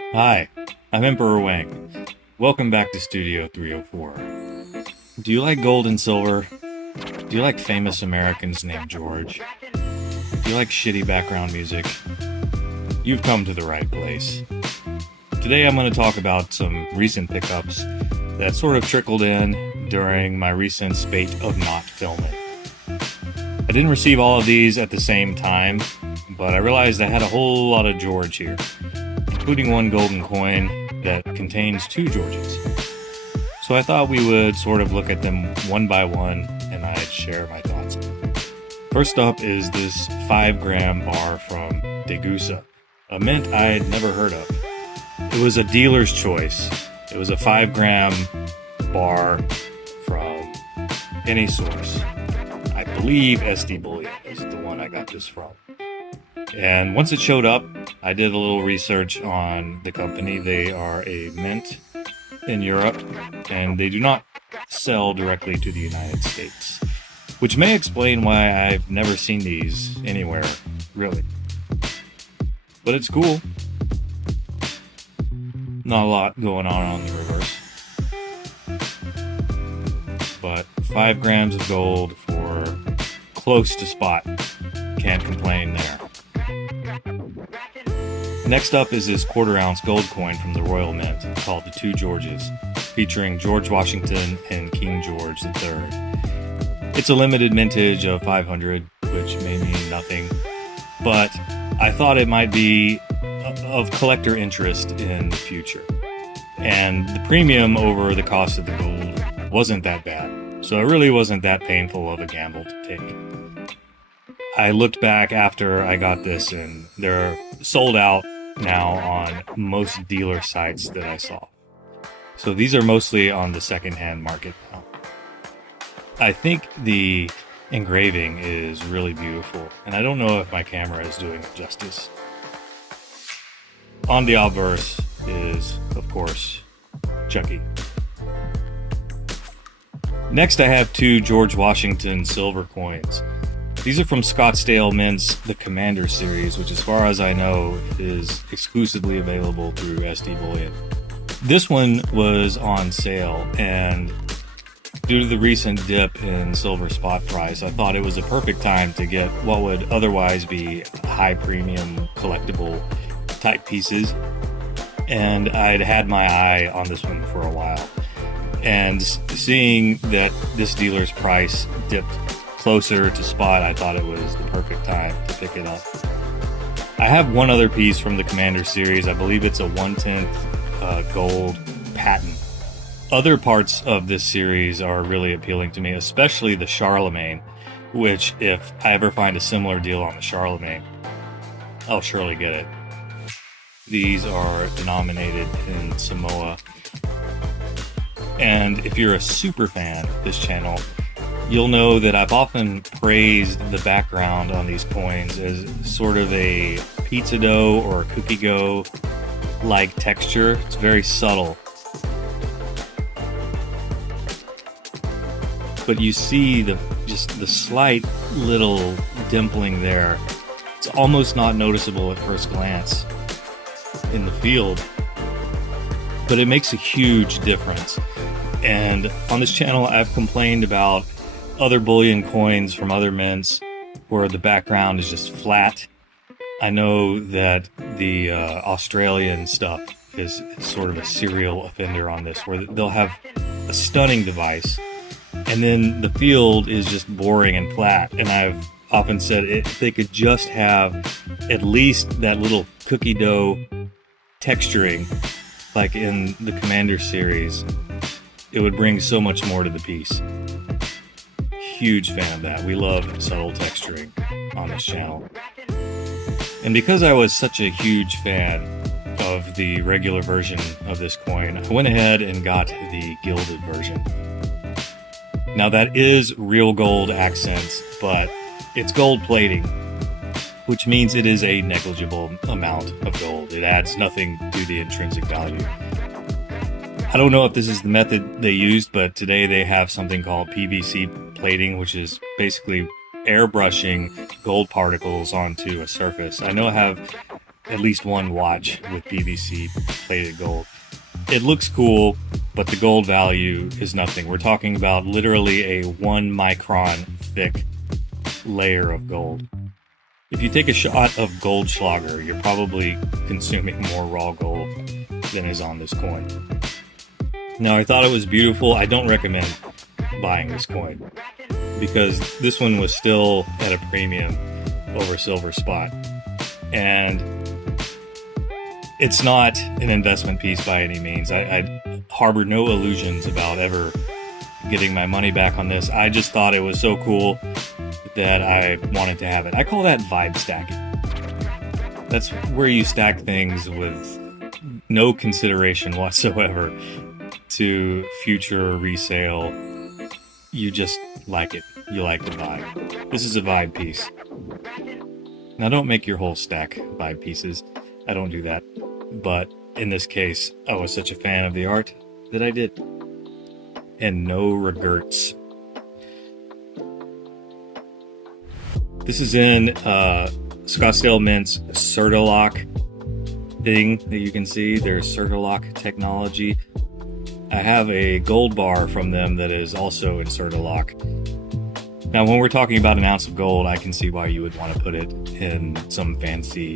Hi, I'm Emperor Wang. Welcome back to Studio 304. Do you like gold and silver? Do you like famous Americans named George? Do you like shitty background music? You've come to the right place. Today I'm going to talk about some recent pickups that sort of trickled in during my recent spate of not filming. I didn't receive all of these at the same time, but I realized I had a whole lot of George here, including one golden coin that contains two Georges. So I thought we would sort of look at them one by one and I'd share my thoughts. First up is this 5-gram bar from Degussa, a mint I'd never heard of. It was a dealer's choice. It was a 5-gram bar from any source. I believe SD Bullion is the one I got this from. And once it showed up, I did a little research on the company. They are a mint in Europe, and they do not sell directly to the United States, which may explain why I've never seen these anywhere, really. But it's cool. Not a lot going on the reverse. But 5 grams of gold for close to spot. Can't complain there. Next up is this 1/4 ounce gold coin from the Royal Mint called the Two Georges, featuring George Washington and King George III. It's a limited mintage of 500, which may mean nothing, but I thought it might be of collector interest in the future. And the premium over the cost of the gold wasn't that bad, so it really wasn't that painful of a gamble to take. I looked back after I got this and they're sold out now on most dealer sites that I saw. So these are mostly on the secondhand market now. I think the engraving is really beautiful, and I don't know if my camera is doing it justice. On the obverse is, of course, Chucky. Next I have 2 George Washington silver coins. These are from Scottsdale Mint's The Commander Series, which as far as I know is exclusively available through SD Bullion. This one was on sale, and due to the recent dip in silver spot price, I thought it was a perfect time to get what would otherwise be high premium collectible type pieces. And I'd had my eye on this one for a while. And seeing that this dealer's price dipped closer to spot, I thought it was the perfect time to pick it up. I have one other piece from the Commander Series. I believe it's a 1/10 gold patent. Other parts of this series are really appealing to me, especially the Charlemagne, which if I ever find a similar deal on the Charlemagne, I'll surely get it. These are denominated in Samoa. And if you're a super fan of this channel, you'll know that I've often praised the background on these coins as sort of a pizza dough or cookie dough like texture. It's very subtle. But you see the slight little dimpling there. It's almost not noticeable at first glance in the field, but it makes a huge difference. And on this channel, I've complained about other bullion coins from other mints where the background is just flat. I know that the Australian stuff is sort of a serial offender on this, where they'll have a stunning device and then the field is just boring and flat. And I've often said if they could just have at least that little cookie dough texturing like in the Commander Series, it would bring so much more to the piece. Huge fan of that. We love subtle texturing on this channel. And because I was such a huge fan of the regular version of this coin, I went ahead and got the gilded version. Now that is real gold accents, but it's gold plating, which means it is a negligible amount of gold. It adds nothing to the intrinsic value. I don't know if this is the method they used, but today they have something called PVC plating, which is basically airbrushing gold particles onto a surface. I know I have at least one watch with PVC plated gold. It looks cool, but the gold value is nothing. We're talking about literally a 1 micron thick layer of gold. If you take a shot of Goldschlager, you're probably consuming more raw gold than is on this coin. Now, I thought it was beautiful. I don't recommend buying this coin because this one was still at a premium over silver spot. And it's not an investment piece by any means. I harbor no illusions about ever getting my money back on this. I just thought it was so cool that I wanted to have it. I call that vibe stacking. That's where you stack things with no consideration whatsoever to future resale. You just like it. You like the vibe. This is a vibe piece. Now, don't make your whole stack vibe pieces. I don't do that. But in this case, I was such a fan of the art that I did. And no regrets. This is in Scottsdale Mint's Certilock thing that you can see. There's Certilock technology. I have a gold bar from them that is also in Certilock. Now, when we're talking about an ounce of gold, I can see why you would want to put it in some fancy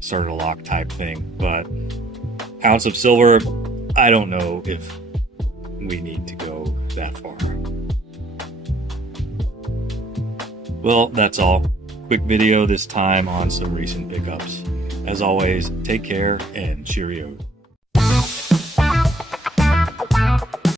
Certilock type thing. But ounce of silver, I don't know if we need to go that far. Well, that's all. Quick video this time on some recent pickups. As always, take care and cheerio.